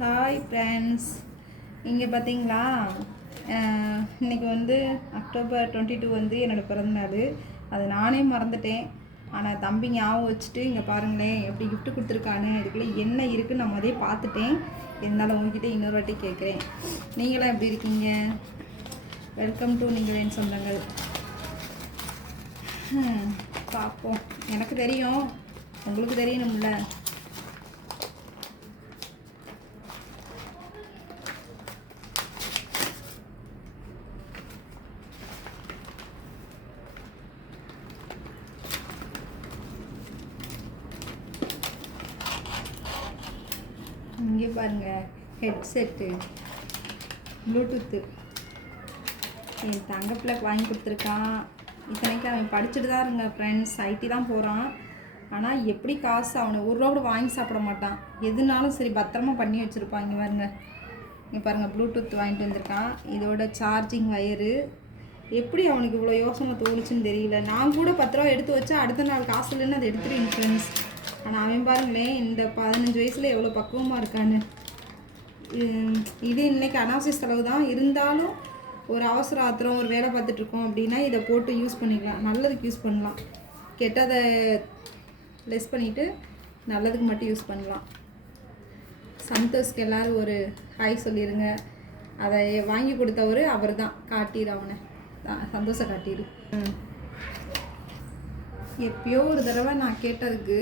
Hi friends, இங்கே பார்த்தீங்களா, இன்றைக்கி வந்து அக்டோபர் 22 வந்து என்னோடய பிறந்தநாள். அது நானே மறந்துட்டேன். ஆனால் தம்பி ஞாபகம் வச்சுட்டு இங்கே பாருங்களேன் எப்படி கிஃப்ட் கொடுத்துருக்கானு. இதுக்குள்ளே என்ன இருக்குன்னு நான் முதலே பார்த்துட்டேன். இருந்தாலும் உங்ககிட்ட இன்னொரு வாட்டி கேட்குறேன், நீங்களாம் எப்படி இருக்கீங்க? வெல்கம் டு நீங்கள் என் சொந்தங்கள். பார்ப்போம். எனக்கு தெரியும், உங்களுக்கு தெரியணும்ல. இங்கே பாருங்கள், ஹெட்செட்டு, ப்ளூடூத்து என் தங்க பிள்ளை வாங்கி கொடுத்துருக்கான். இத்தனைக்கு அவன் படிச்சுட்டு தான் இருங்க ஃப்ரெண்ட்ஸ், ஐடி தான் போகிறான். ஆனால் எப்படி காசு அவனை ஒரு ரூபா கூட வாங்கி சாப்பிட மாட்டான். எதுனாலும் சரி பத்திரமா பண்ணி வச்சுருப்பான். இங்கே பாருங்கள், இங்கே பாருங்கள், ப்ளூடூத் வாங்கிட்டு வந்திருக்கான். இதோட சார்ஜிங் வயரு. எப்படி அவனுக்கு இவ்வளோ யோசனை தோணுச்சுன்னு தெரியல. நான் கூட 10 ரூபா எடுத்து வச்சா அடுத்த நாள் காசு இல்லைன்னு அதை எடுத்துருவேன் ஃப்ரெண்ட்ஸ். ஆனால் அவன் பாருங்களேன், இந்த 15 வயசில் எவ்வளோ பக்குவமாக இருக்கான்னு. இது இன்றைக்கி அனாவசிய செலவு தான், இருந்தாலும் ஒரு அவசர ஆத்திரம் ஒரு வேலை பார்த்துட்ருக்கோம் அப்படின்னா இதை போட்டு யூஸ் பண்ணிக்கலாம். நல்லதுக்கு யூஸ் பண்ணலாம், கெட்டதை லெஸ் பண்ணிவிட்டு நல்லதுக்கு மட்டும் யூஸ் பண்ணலாம். சந்தோஷ்க்கு எல்லோரும் ஒரு ஹாய் சொல்லிடுங்க. அதை வாங்கி கொடுத்தவர் அவர் தான். காட்டிடு, அவனை சந்தோஷ காட்டிடு. எப்பயோ ஒரு தடவை நான் கேட்டதுக்கு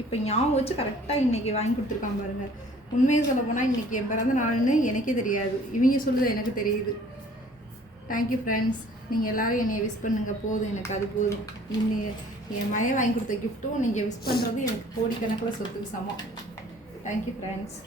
இப்போ ஞாபகம் வச்சு கரெக்டாக இன்றைக்கி வாங்கி கொடுத்துருக்கான் பாருங்கள். உண்மையை சொல்ல போனால் இன்றைக்கி என் பிறந்த நாள்னு எனக்கே தெரியாது, இவங்க சொல்லுது எனக்கு தெரியுது. தேங்க்யூ ஃப்ரெண்ட்ஸ், நீங்கள் எல்லோரும் என்னை விஷ் பண்ணுங்கள், போதும் எனக்கு, அது போதும். என் மகன் வாங்கி கொடுத்த கிஃப்ட்டும் நீங்கள் விஷ் பண்ணுறதும் எனக்கு கோடிக்கணக்கில் சொத்துக்கு சமம். Thank you friends.